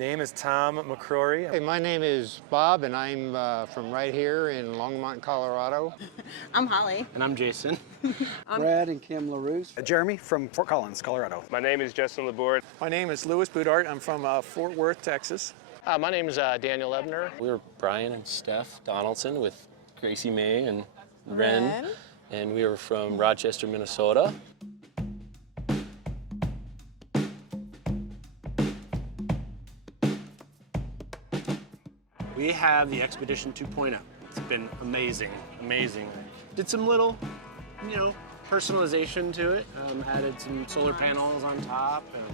name is Tom McCrory. Hey, my name is Bob, and I'm from right here in Longmont, Colorado. I'm Holly. And I'm Jason. Brad and Kim LaRousse. Jeremy from Fort Collins, Colorado. My name is Justin Laborde. My name is Louis Boudart. I'm from Fort Worth, Texas. My name is Daniel Ebner. We're Brian and Steph Donaldson with Gracie May and Ren. And we are from Rochester, Minnesota. We have the Expedition 2.0. It's been amazing, amazing. Did some little, personalization to it. Added some solar panels on top and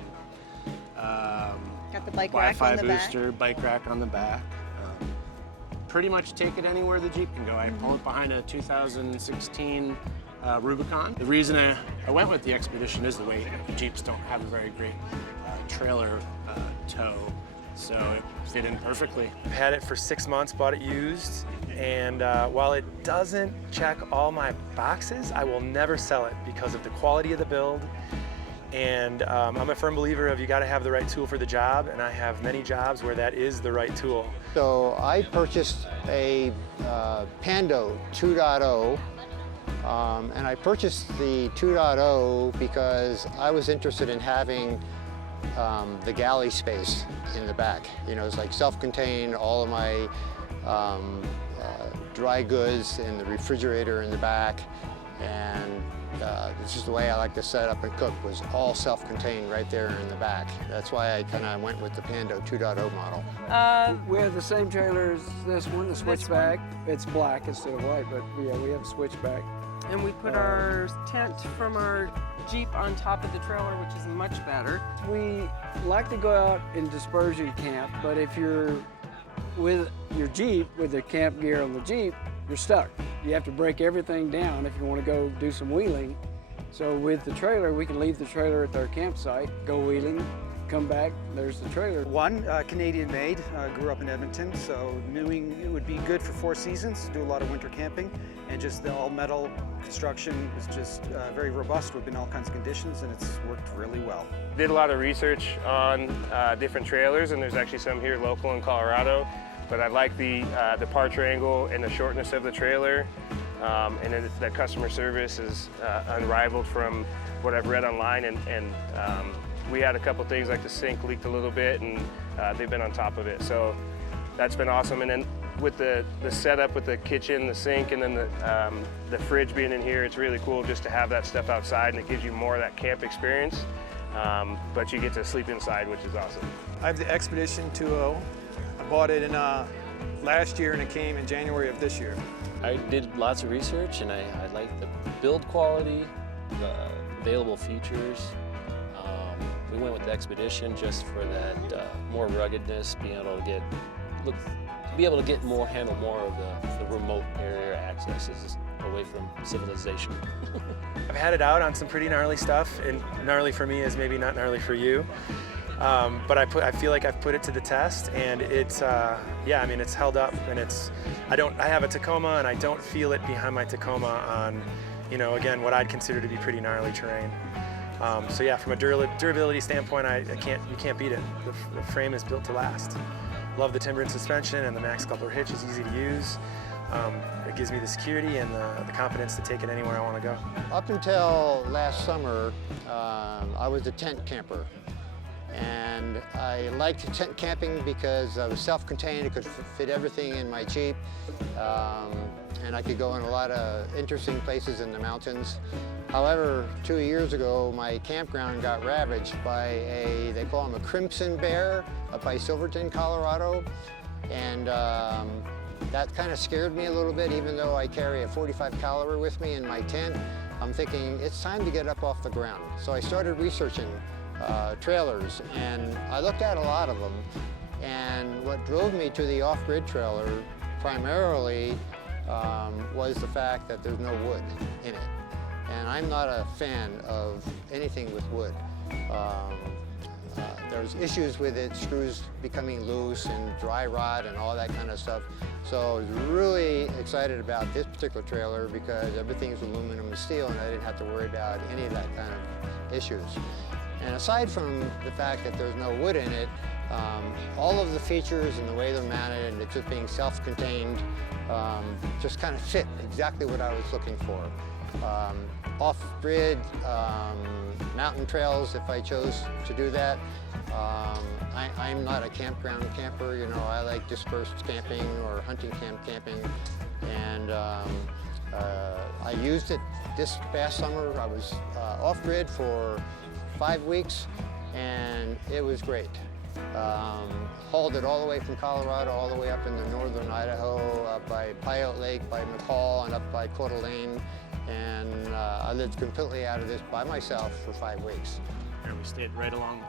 Got the bike rack on Wi-Fi the booster, bike rack on the back. Pretty much take it anywhere the Jeep can go. I pulled behind a 2016 Rubicon. The reason I went with the Expedition is the way Jeeps don't have a very great trailer tow, so it fit in perfectly. I've had it for 6 months, bought it used, and while it doesn't check all my boxes, I will never sell it because of the quality of the build. And I'm a firm believer of you got to have the right tool for the job, and I have many jobs where that is the right tool. So I purchased a Pando 2.0, and I purchased the 2.0 because I was interested in having the galley space in the back. It's like self-contained, all of my dry goods and the refrigerator in the back, and this is the way I like to set up and cook, was all self-contained right there in the back. That's why I kind of went with the Pando 2.0 model. We have the same trailer as this one, the switchback. It's black instead of white, but yeah, we have a switchback. And we put our tent from our Jeep on top of the trailer, which is much better. We like to go out in dispersion camp, but if you're with your Jeep, with the camp gear on the Jeep, you're stuck. You have to break everything down if you want to go do some wheeling. So with the trailer, we can leave the trailer at their campsite, go wheeling, come back, there's the trailer. One, Canadian made, grew up in Edmonton, so knowing it would be good for 4 seasons, do a lot of winter camping, and just the all metal construction is just very robust. We've been in all kinds of conditions, and it's worked really well. Did a lot of research on different trailers, and there's actually some here local in Colorado. But I like the departure angle and the shortness of the trailer, and then the customer service is unrivaled from what I've read online. And we had a couple things like the sink leaked a little bit, and they've been on top of it. So that's been awesome. And then with the setup with the kitchen, the sink, and then the fridge being in here, it's really cool just to have that stuff outside, and it gives you more of that camp experience. But you get to sleep inside, which is awesome. I have the Expedition 2.0. I bought it in last year, and it came in January of this year. I did lots of research, and I like the build quality, the available features. We went with the Expedition just for that more ruggedness, being able to handle more of the remote area accesses away from civilization. I've had it out on some pretty gnarly stuff, and gnarly for me is maybe not gnarly for you. But I feel like I've put it to the test, and it's it's held up, and I have a Tacoma, and I don't feel it behind my Tacoma on, again, what I'd consider to be pretty gnarly terrain. So yeah, from a durability standpoint, you can't beat it. The frame is built to last. Love the timber and suspension, and the max coupler hitch is easy to use. It gives me the security and the confidence to take it anywhere I want to go. Up until last summer, I was a tent camper. And I liked tent camping because I was self-contained. It could fit everything in my Jeep. And I could go in a lot of interesting places in the mountains. However, 2 years ago, my campground got ravaged by they call them a crimson bear up by Silverton, Colorado. And that kind of scared me a little bit, even though I carry a .45 caliber with me in my tent. I'm thinking, it's time to get up off the ground. So I started researching trailers, and I looked at a lot of them, and what drove me to the off-grid trailer primarily was the fact that there's no wood in it, and I'm not a fan of anything with wood. There's issues with it, screws becoming loose and dry rot and all that kind of stuff. So I was really excited about this particular trailer because everything is aluminum and steel, and I didn't have to worry about any of that kind of issues. And aside from the fact that there's no wood in it, All of the features and the way they're mounted and it just being self-contained just kind of fit exactly what I was looking for. Off-grid mountain trails if I chose to do that. I'm not a campground camper, you know, I like dispersed camping or hunting camp camping. And I used it this past summer. I was off-grid for 5 weeks and it was great. Hauled it all the way from Colorado all the way up into northern Idaho, up by Pyote Lake, by McCall, and up by Coeur d'Alene. And I lived completely out of this by myself for 5 weeks. And we stayed right along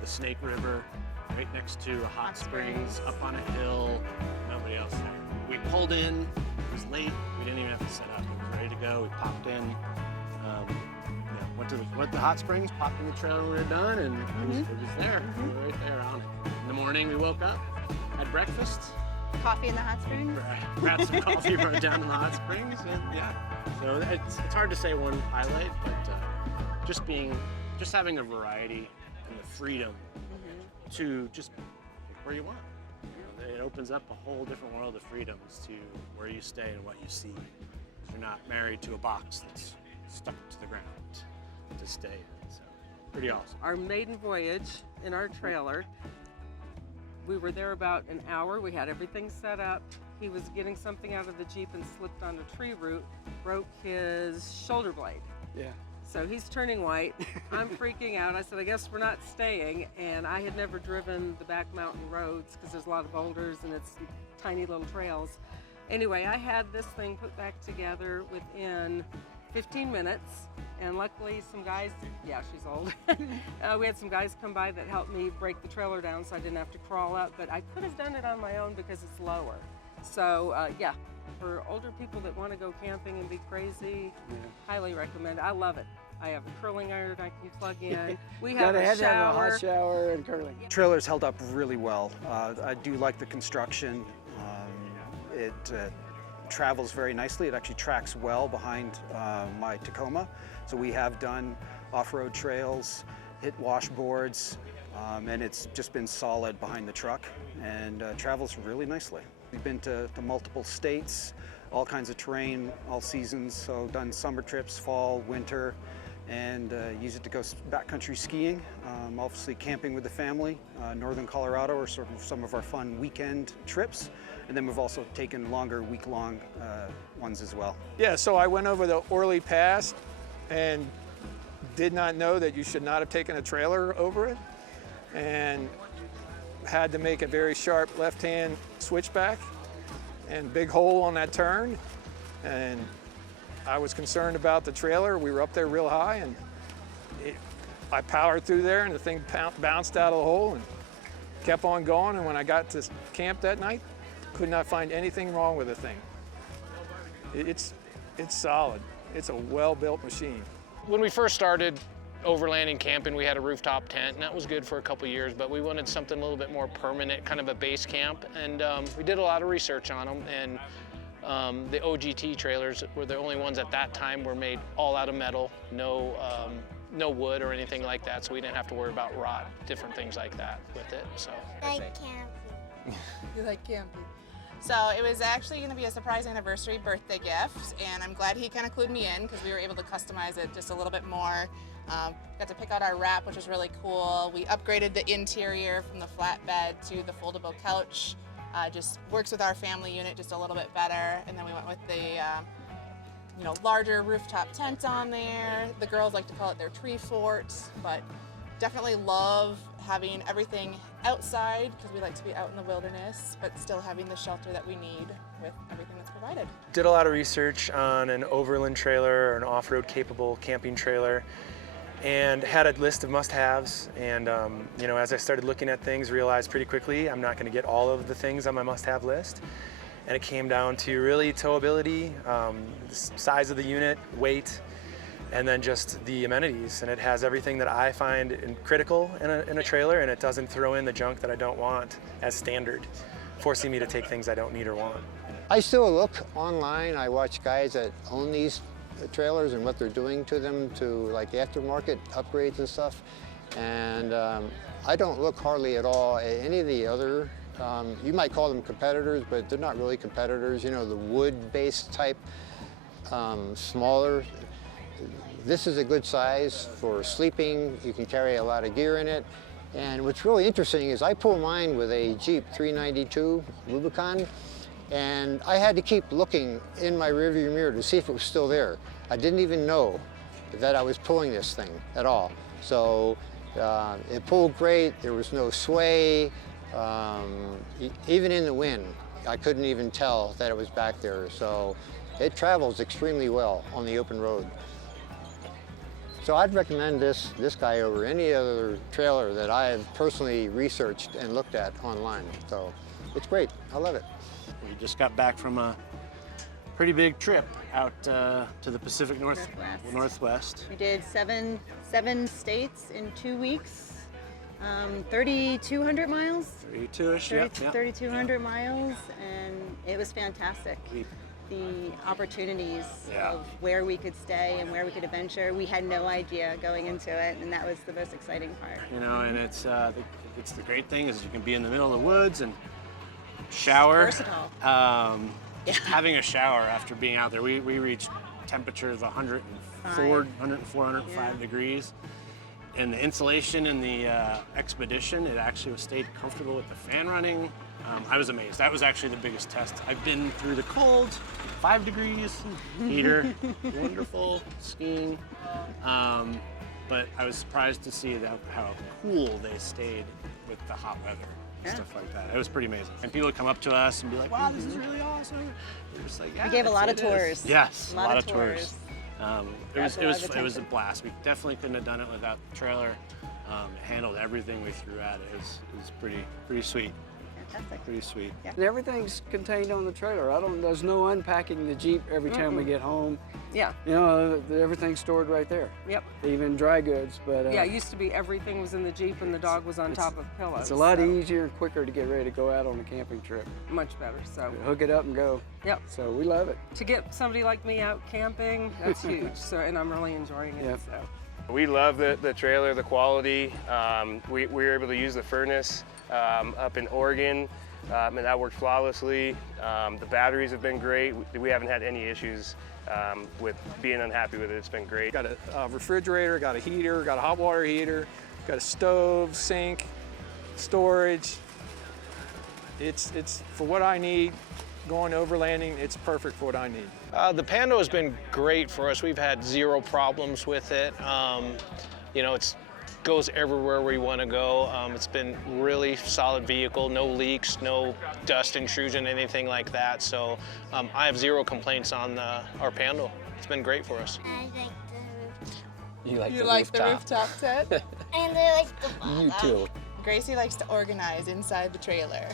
the Snake River, right next to a hot springs, up on a hill, nobody else there. We pulled in, it was late, we didn't even have to set up. It was ready to go, we popped in. Went to the hot springs, popped in the trailer when we were done, and it was there. We were right there on it. In the morning, we woke up, had breakfast. Coffee in the hot springs? Grabbed some coffee, rode down to the hot springs, and yeah. So it's hard to say one highlight, but just having a variety and the freedom to just pick where you want. You know, it opens up a whole different world of freedoms to where you stay and what you see. You're not married to a box that's stuck to the ground to stay in, so pretty awesome. Our maiden voyage in our trailer, we were there about an hour. We had everything set up. He was getting something out of the Jeep and slipped on a tree root, broke his shoulder blade. Yeah. So he's turning white. I'm freaking out. I said, I guess we're not staying. And I had never driven the back mountain roads because there's a lot of boulders and it's tiny little trails. Anyway, I had this thing put back together within 15 minutes, and luckily some guys, yeah, she's old. We had some guys come by that helped me break the trailer down so I didn't have to crawl up, but I could have done it on my own because it's lower. So yeah, for older people that want to go camping and be crazy, highly recommend. I love it. I have a curling iron I can plug in. We have a Had to have a shower. hot shower and curling. Trailer's held up really well. I do like the construction. It travels very nicely. It actually tracks well behind my Tacoma. So we have done off-road trails, hit washboards, and it's just been solid behind the truck and travels really nicely. We've been to multiple states, all kinds of terrain, all seasons, so done summer trips, fall, winter, and use it to go backcountry skiing, obviously camping with the family. Northern Colorado are sort of some of our fun weekend trips. And then we've also taken longer week-long ones as well. Yeah, so I went over the Orley Pass and did not know that you should not have taken a trailer over it, and had to make a very sharp left-hand switchback and big hole on that turn. And I was concerned about the trailer. We were up there real high, and I powered through there, and the thing bounced out of the hole and kept on going. And when I got to camp that night, could not find anything wrong with the thing. It's solid. It's a well-built machine. When we first started overlanding camping, we had a rooftop tent, and that was good for a couple years, but we wanted something a little bit more permanent, kind of a base camp, and we did a lot of research on them, and the OGT trailers were the only ones at that time were made all out of metal, no wood or anything like that, so we didn't have to worry about rot, different things like that with it. So. I like camping. You like camping? So it was actually going to be a surprise anniversary birthday gift, and I'm glad he kind of clued me in because we were able to customize it just a little bit more. Got to pick out our wrap, which was really cool. We upgraded the interior from the flatbed to the foldable couch. Just works with our family unit just a little bit better. And then we went with the larger rooftop tent on there. The girls like to call it their tree fort, but definitely love having everything outside because we like to be out in the wilderness, but still having the shelter that we need with everything that's provided. Did a lot of research on an overland trailer or an off-road capable camping trailer, and had a list of must-haves. And as I started looking at things, realized pretty quickly I'm not going to get all of the things on my must-have list. And it came down to really towability, size of the unit, weight, and then just the amenities. And it has everything that I find critical in a trailer, and it doesn't throw in the junk that I don't want as standard, forcing me to take things I don't need or want. I still look online. I watch guys that own these trailers and what they're doing to them, to like aftermarket upgrades and stuff. And I don't look hardly at all at any of the other, you might call them competitors, but they're not really competitors. You know, the wood-based type, smaller. This is a good size for sleeping. You can carry a lot of gear in it. And what's really interesting is I pull mine with a Jeep 392 Rubicon, and I had to keep looking in my rearview mirror to see if it was still there. I didn't even know that I was pulling this thing at all. So it pulled great, there was no sway. Even in the wind, I couldn't even tell that it was back there. So it travels extremely well on the open road. So I'd recommend this guy over any other trailer that I have personally researched and looked at online. So it's great, I love it. We just got back from a pretty big trip out to the Pacific Northwest. We did seven states in 2 weeks, 3,200 miles. 32-ish, yeah. 3,200 miles, and it was fantastic. The opportunities of where we could stay and where we could adventure, we had no idea going into it, and that was the most exciting part. You know, and it's the great thing is you can be in the middle of the woods and shower. It's versatile. Just having a shower after being out there. We reached temperatures 105 degrees. And the insulation in the Expedition, it actually stayed comfortable with the fan running. I was amazed. That was actually the biggest test. I've been through the cold, 5 degrees, heater, wonderful skiing. But I was surprised to see how cool they stayed with the hot weather and stuff like that. It was pretty amazing. And people would come up to us and be like, wow, this is really awesome. We're just like, yeah, We gave a lot of tours. Yes, a lot of tours. It was a blast. We definitely couldn't have done it without the trailer. It handled everything we threw at it. It was pretty sweet. Fantastic. Pretty sweet. Yeah. And everything's contained on the trailer. There's no unpacking the Jeep every time we get home. Yeah. You know, everything's stored right there. Yep. Even dry goods, but Yeah, it used to be everything was in the Jeep and the dog was on top of pillows. it's a lot so easier and quicker to get ready to go out on a camping trip. Much better, so. Hook it up and go. Yep. So we love it. To get somebody like me out camping, that's huge. So, and I'm really enjoying it. Yep. So. We love the trailer, the quality. We were able to use the furnace up in Oregon, and that worked flawlessly. The batteries have been great. We haven't had any issues with being unhappy with it. It's been great. Got a refrigerator, got a heater, got a hot water heater, got a stove, sink, storage. It's for what I need. Going overlanding, it's perfect for what I need. The Pando has been great for us. We've had zero problems with it. You know, it goes everywhere we want to go. It's been really solid vehicle, no leaks, no dust intrusion, anything like that. So I have zero complaints on our Pando. It's been great for us. I like the rooftop. You like the rooftop tent? And I like the bottom. You too. Gracie likes to organize inside the trailer.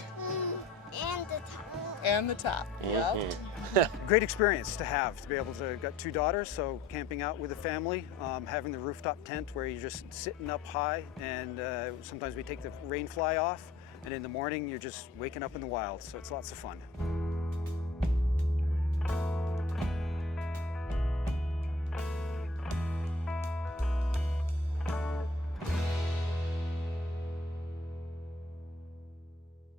And the top. And the top. Yep. Great experience to have, to be able to, got 2 daughters, so camping out with a family, having the rooftop tent where you're just sitting up high, and sometimes we take the rain fly off, and in the morning you're just waking up in the wild, so it's lots of fun.